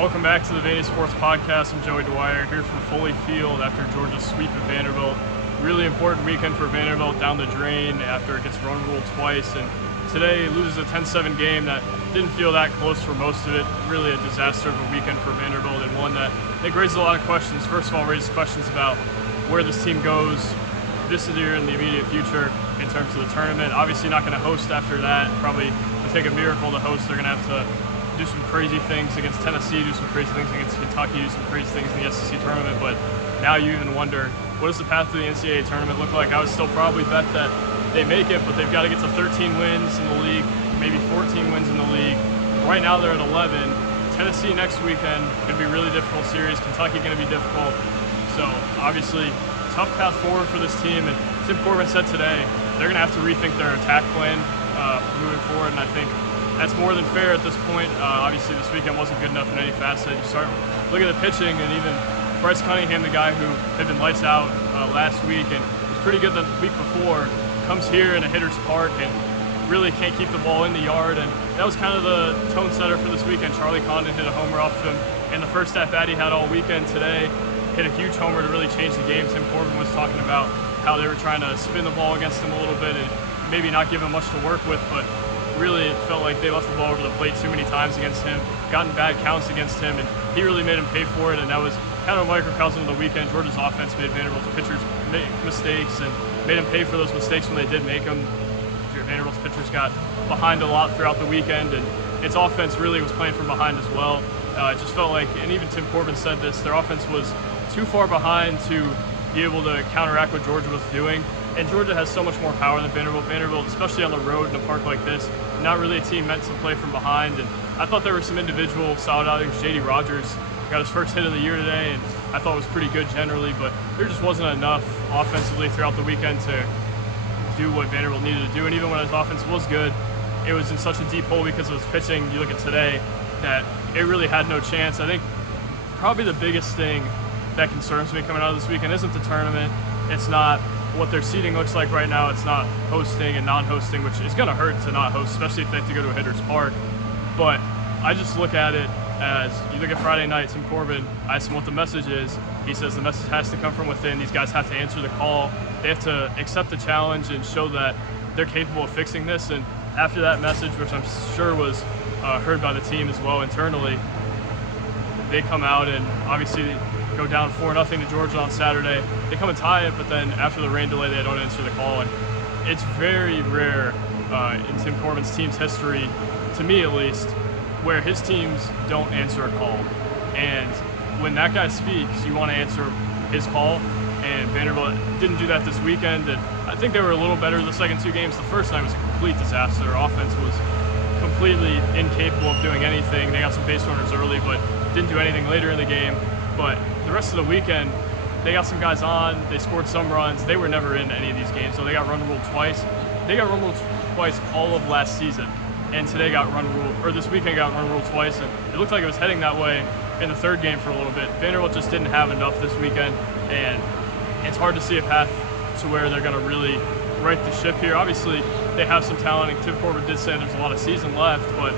Welcome back to the Vandy Sports Podcast. I'm Joey Dwyer here from Foley Field after Georgia's sweep of Vanderbilt. Really important weekend for Vanderbilt down the drain after it gets run ruled twice. And today loses a 10-7 game that didn't feel that close for most of it. Really a disaster of a weekend for Vanderbilt, and one that I think raises a lot of questions. First of all, raises questions about where this team goes this year in the immediate future in terms of the tournament. Obviously not going to host after that. Probably would take a miracle to host. They're going to have to do some crazy things against Tennessee, do some crazy things against Kentucky, do some crazy things in the SEC tournament. But now you even wonder, what does the path to the NCAA tournament look like? I would still probably bet that they make it, but they've got to get to 13 wins in the league, maybe 14 wins in the league. Right now they're at 11. Tennessee next weekend, going to be a really difficult series. Kentucky going to be difficult. So obviously, tough path forward for this team. And Tim Corbin said today, they're going to have to rethink their attack plan moving forward. And I think that's more than fair at this point. Obviously, this weekend wasn't good enough in any facet. You start looking at the pitching, and even Bryce Cunningham, the guy who had been lights out last week and was pretty good the week before, comes here in a hitter's park and really can't keep the ball in the yard. And that was kind of the tone setter for this weekend. Charlie Condon hit a homer off of him in the first at-bat he had all weekend today. Hit a huge homer to really change the game. Tim Corbin was talking about how they were trying to spin the ball against him a little bit and maybe not give him much to work with, but really it felt like they left the ball over the plate too many times against him, gotten bad counts against him, and he really made him pay for it. And that was kind of a microcosm of the weekend. Georgia's offense made Vanderbilt's pitchers make mistakes and made them pay for those mistakes when they did make them. Vanderbilt's pitchers got behind a lot throughout the weekend, and its offense really was playing from behind as well. It just felt like, and even Tim Corbin said this, their offense was too far behind to be able to counteract what Georgia was doing. And Georgia has so much more power than Vanderbilt. Vanderbilt, especially on the road in a park like this, not really a team meant to play from behind. And I thought there were some individual solid outings. J.D. Rogers got his first hit of the year today, and I thought was pretty good generally, but there just wasn't enough offensively throughout the weekend to do what Vanderbilt needed to do. And even when his offense was good, it was in such a deep hole because of his pitching. You look at today, that it really had no chance. I think probably the biggest thing that concerns me coming out of this weekend isn't the tournament. It's not what their seating looks like right now. It's not hosting and non-hosting, which is going to hurt to not host, especially if they have to go to a hitter's park. But I just look at it as, you look at Friday night, Tim Corbin, I asked him what the message is. He says the message has to come from within. These guys have to answer the call. They have to accept the challenge and show that they're capable of fixing this. And after that message, which I'm sure was heard by the team as well internally, they come out and obviously go down 4-0 to Georgia on Saturday. They come and tie it, but then after the rain delay, they don't answer the call. And it's very rare in Tim Corbin's team's history, to me at least, where his teams don't answer a call. And when that guy speaks, you want to answer his call. And Vanderbilt didn't do that this weekend. And I think they were a little better the second two games. The first night was a complete disaster. Their offense was completely incapable of doing anything. They got some base runners early, but didn't do anything later in the game. But the rest of the weekend, they got some guys on, they scored some runs. They were never in any of these games, so they got run ruled twice. They got run ruled twice all of last season, and today got run ruled, or this weekend got run ruled twice, and it looked like it was heading that way in the third game for a little bit. Vanderbilt just didn't have enough this weekend, and it's hard to see a path to where they're going to really right the ship here. Obviously, they have some talent, and Tim Corbin did say there's a lot of season left, but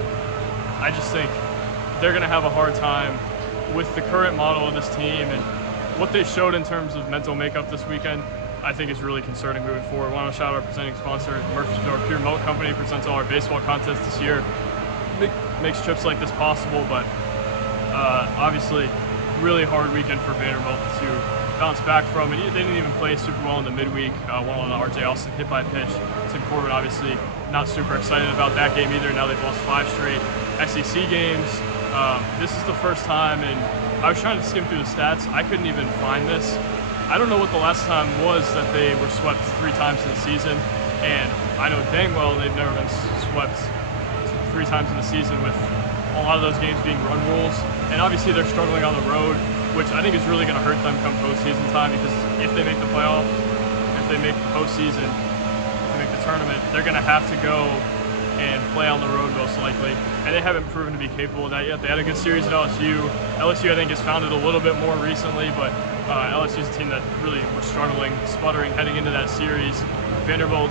I just think they're going to have a hard time with the current model of this team, and what they showed in terms of mental makeup this weekend, I think is really concerning moving forward. I want to shout out our presenting sponsor, Murphy's Pure Milk Company, presents all our baseball contests this year. Makes trips like this possible, but obviously really hard weekend for Vanderbilt to bounce back from. And they didn't even play super well in the midweek. One on the R.J. Austin hit by pitch. Tim Corbin obviously not super excited about that game either. Now they've lost 5 straight SEC games. This is the first time, and I was trying to skim through the stats. I couldn't even find this. I don't know what the last time was that they were swept 3 times in the season, and I know dang well they've never been swept 3 times in the season, with a lot of those games being run rules. And obviously they're struggling on the road, which I think is really going to hurt them come postseason time, because if they make the playoff, if they make the postseason, if they make the tournament, they're going to have to go and play on the road most likely, and they haven't proven to be capable of that yet. They had a good series at LSU. LSU, I think, has found it a little bit more recently, but LSU's a team that really was struggling, sputtering heading into that series. Vanderbilt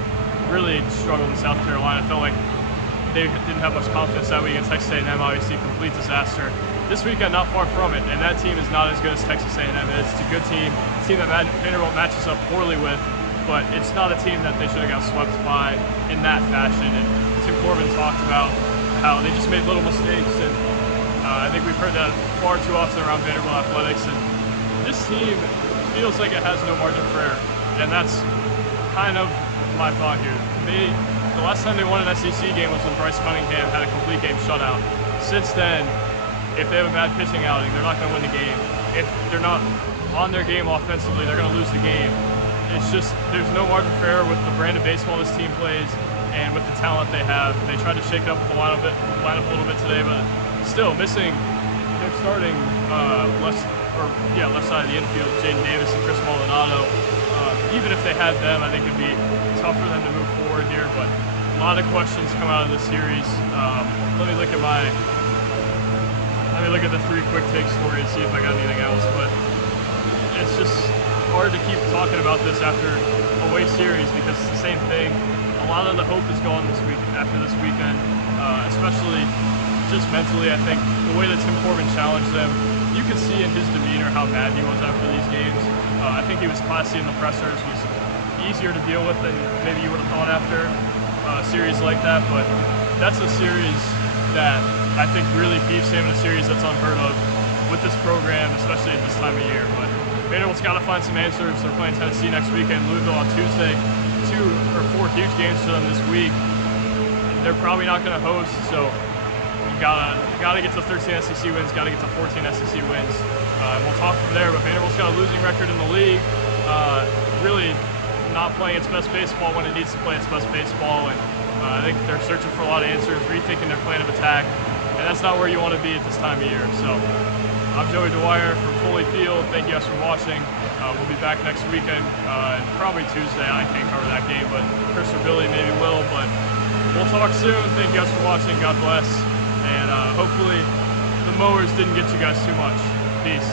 really struggled in South Carolina. It felt like they didn't have much confidence that week against Texas A&M, obviously complete disaster. This weekend, not far from it, and that team is not as good as Texas A&M is. It's a good team, a team that Vanderbilt matches up poorly with, but it's not a team that they should have got swept by in that fashion. And Tim Corbin talked about how they just made little mistakes, and I think we've heard that far too often around Vanderbilt athletics. And this team feels like it has no margin for error, and that's kind of my thought here. The last time they won an SEC game was when Bryce Cunningham had a complete game shutout. Since then, if they have a bad pitching outing, they're not going to win the game. If they're not on their game offensively, they're going to lose the game. It's just, there's no margin for error with the brand of baseball this team plays and with the talent they have. They tried to shake up the lineup a little bit today, but still missing. They're starting left side of the infield, Jaden Davis and Chris Maldonado. Even if they had them, I think it'd be tough for them to move forward here. But a lot of questions come out of this series. Let me look at the 3 quick take stories, see if I got anything else. But it's just hard to keep talking about this after away series because it's the same thing. A lot of the hope is gone after this weekend, especially just mentally. I think the way that Tim Corbin challenged them, you could see in his demeanor how mad he was after these games. I think he was classy in the pressers, was easier to deal with than maybe you would have thought after a series like that. But that's a series that I think really beefs him in a series that's unheard of with this program, especially at this time of year. But Vanderbilt's got to find some answers. They're playing Tennessee next weekend, Louisville on Tuesday. 2 or 4 huge games for them this week. They're probably not going to host, so you gotta get to 13 SEC wins, gotta get to 14 SEC wins. And we'll talk from there, but Vanderbilt's got a losing record in the league. Really not playing its best baseball when it needs to play its best baseball, and I think they're searching for a lot of answers, rethinking their plan of attack, and that's not where you want to be at this time of year. So I'm Joey Dwyer from Foley Field. Thank you guys for watching. We'll be back next weekend, probably Tuesday. I can't cover that game, but Chris or Billy maybe will, but we'll talk soon. Thank you guys for watching. God bless. And hopefully the mowers didn't get you guys too much. Peace.